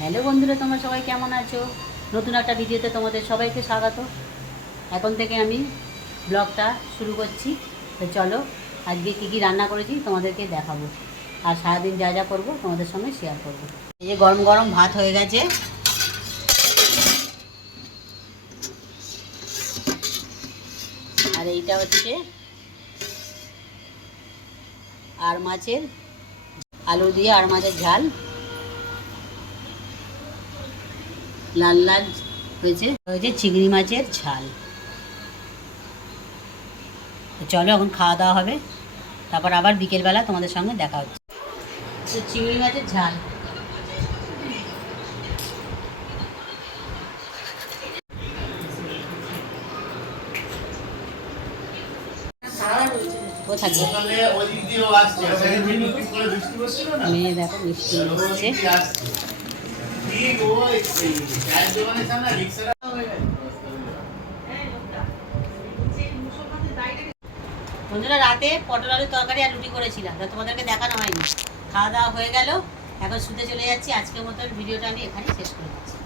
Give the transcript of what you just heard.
Hello বন্ধুরা, তোমরা সবাই কেমন আছো? নতুন একটা ভিডিওতে তোমাদের সবাইকে স্বাগত। এখন থেকে আমি ব্লগটা শুরু করছি। তো চলো, আজকে কী কী রান্না করেছি তোমাদেরকে দেখাবো, আর সারাদিন যা যা করবো তোমাদের সঙ্গে শেয়ার করবো। এই যে গরম গরম ভাত হয়ে গেছে, আর এইটা হচ্ছে আর মাছের আলু দিয়ে আর মাছের ঝাল, লাল লাল হয়েছে হয়েছে চিংড়ি মাছের ঝাল। তো চলো, এখন খাওয়া দাওয়া হবে, তারপর আবার বিকেলবেলা তোমাদের সঙ্গে দেখা হচ্ছে। তো চিংড়ি মাছের ঝাল, ও থাকবে মেয়ে, দেখো মিষ্টি এসছে। বন্ধুরা, রাতে পটল আলুর তরকারি আর রুটি করেছিলাম, তা তোমাদেরকে দেখানো হয়নি। খাওয়া দাওয়া হয়ে গেল, এখন শুতে চলে যাচ্ছি। আজকের মতো ভিডিওটা আমি এখানে শেষ করে দিচ্ছি।